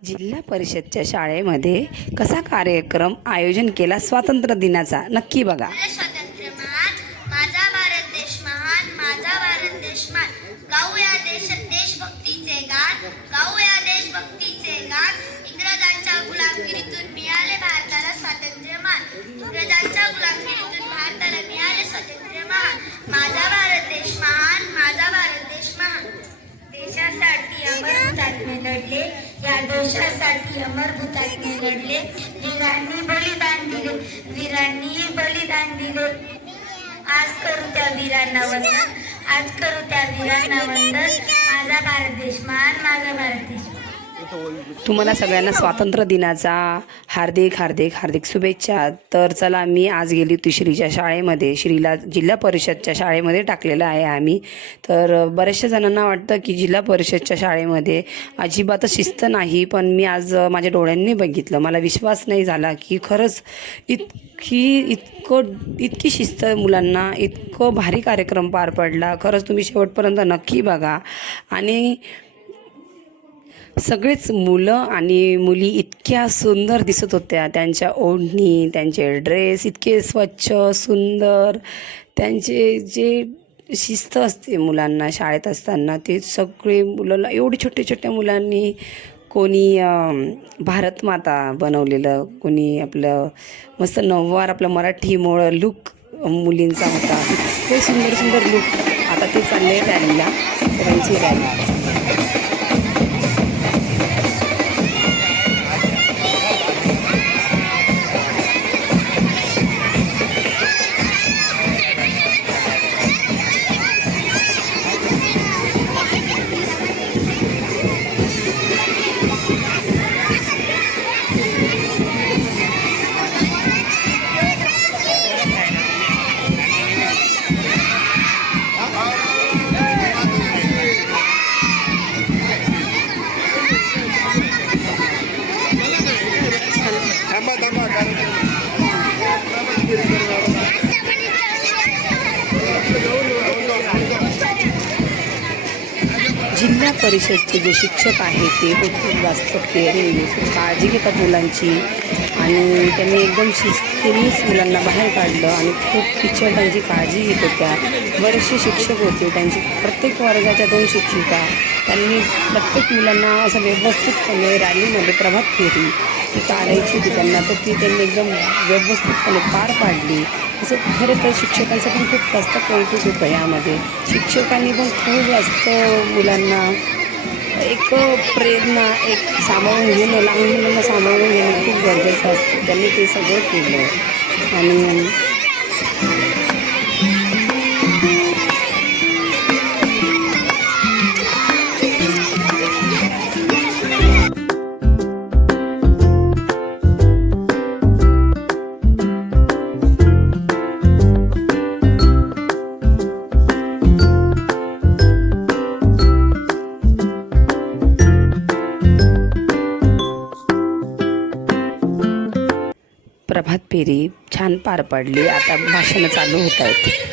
जिल्हा परिषदच्या शाळेमध्ये कसा कार्यक्रम आयोजन केला स्वातंत्र्य दिनाचा नक्की बघा. स्वातंत्र्य महान, माझा भारत देश महान, माझा भारत देश महान. गाऊया देशभक्तीचे गान, गाऊया देशभक्तीचे गान. इंग्रजांच्या गुलामगिरीतून मिळाले भारताला स्वातंत्र्य महान, इंग्रजांच्या गुलामगिरीतून भारताला मिळाले स्वातंत्र्य महान. माझा भारत देश महान, माझा भारत देश महान. देशासाठी अमर हुतात्मे लढले, या देशासाठी अमर हुतात्मे लढले. वीरांनी बलिदान दिले, वीरांनी बलिदान दिले. आज करू त्या वीरांना वंदन, आज करू त्या वीरांना वंदन. माझा भारत देश महान, माझा भारत देश महान. तुम्हाला सगळ्यांना स्वातंत्र्य दिनाचा हार्दिक हार्दिक हार्दिक शुभेच्छा. तर चला, मी आज गेली होती श्रीच्या शाळेमध्ये. श्रीला जिल्हा परिषदच्या शाळेमध्ये टाकलेलं आहे आम्ही. तर बऱ्याचशा जणांना वाटतं की जिल्हा परिषदच्या शाळेमध्ये अजिबातच शिस्त नाही, पण मी आज माझ्या डोळ्यांनी बघितलं. मला विश्वास नाही झाला की खरंच इतकी शिस्त मुलांना, इतकं भारी कार्यक्रम पार पडला. खरंच तुम्ही शेवटपर्यंत नक्की बघा. आणि सगळेच मुलं आणि मुली इतक्या सुंदर दिसत होत्या. त्यांच्या ओढणी, त्यांचे ड्रेस इतके स्वच्छ सुंदर. त्यांचे जे शिस्त असते मुलांना शाळेत असताना, ते सगळे मुलं एवढे छोटे छोट्या मुलांनी, कोणी भारतमाता बनवलेलं, कोणी आपलं मस्त नऊवार आपलं मराठीमुळं लुक मुलींचा होता. इतके सुंदर सुंदर लुक. आता ते चालले रॅलीला, त्यांची रॅली. जिल्हा परिषदचे जे शिक्षक आहेत ते खूप जास्त केअरिंग, खूप काळजी घेतात मुलांची. आणि त्यांनी एकदम शिस्तीनेच मुलांना बाहेर काढलं आणि खूप टीचर त्यांची काळजी घेत होत्या. बरेचसे शिक्षक होते, त्यांची प्रत्येक वर्गाच्या 2 शिक्षिका. त्यांनी प्रत्येक मुलांना असं व्यवस्थितपणे रॅलीमध्ये प्रभात फेरी ती काढायची होती त्यांना, तर ती त्यांनी एकदम व्यवस्थितपणे पार पाडली. असं खरं तर शिक्षकांचं पण खूप जास्त कौतुक होतं यामध्ये. शिक्षकांनी पण खूप जास्त मुलांना एक प्रेरणा, एक सांभाळून घेणं, लहान मुलांना सांभाळून घेणं खूप गरजेचं असतं. त्यांनी ते सगळं केलं. आणि प्रभात फेरी छान पार पडली. आता भाषणं चालू होत आहेत.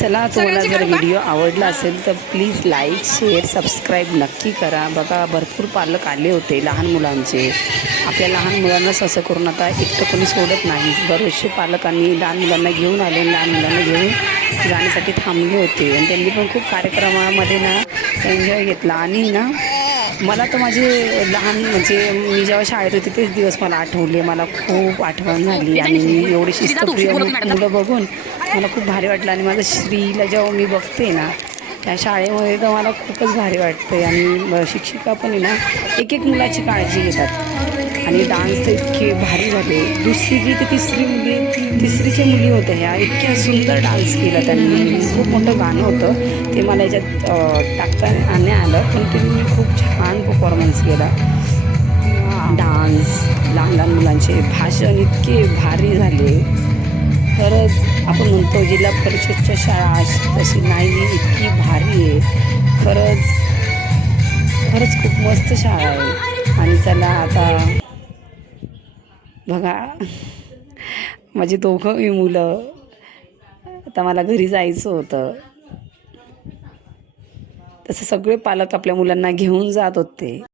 चला, तुम्हाला जर व्हिडिओ आवडला असेल तर प्लीज लाईक, शेअर, सबस्क्राईब नक्की करा. बघा, भरपूर पालक आले होते लहान मुलांचे. आपल्या लहान मुलांनाच असं करून आता एकटं कोणी सोडत नाही. बरेचसे पालकांनी लहान मुलांना घेऊन आले, लहान मुलांना घेऊन जाण्यासाठी थांबले होते. आणि त्यांनी पण खूप कार्यक्रमामध्ये ना एन्जॉय घेतला. आणि ना मला तर माझे लहान म्हणजे मी जेव्हा शाळेत होते तेच दिवस मला आठवले. मला खूप आठवण झाली आणि मी एवढी शिस्तप्रिय मुलं बघून मला खूप भारी वाटलं. आणि माझं श्रीला जेव्हा मी बघते ना त्या शाळेमध्ये तर मला खूपच भारी वाटतं. आणि शिक्षिका पण आहे ना एक एक मुलाची काळजी घेतात. आणि डान्स तर इतके भारी झाले. दुसरी ते तिसरीच्या मुली होत्या ह्या, इतक्या सुंदर डान्स केला त्यांनी. खूप मोठं गाणं होतं ते, मला याच्यात टाकता नाही आलं, पण त्यांनी खूप छान परफॉर्मन्स केला. डान्स, लहान लहान मुलांचे भाषण इतके भारी झाले. खरंच आपण म्हणतो जिल्हा परिषदच्या शाळा तशी नाही, इतकी भारी आहे. खरंच खरंच खूप मस्त शाळा आहे. आणि चला आता बघा माझी दोघंही मुलं, आता मला घरी जायचं होतं. तसं सगळे पालक आपल्या मुलांना घेऊन जात होते.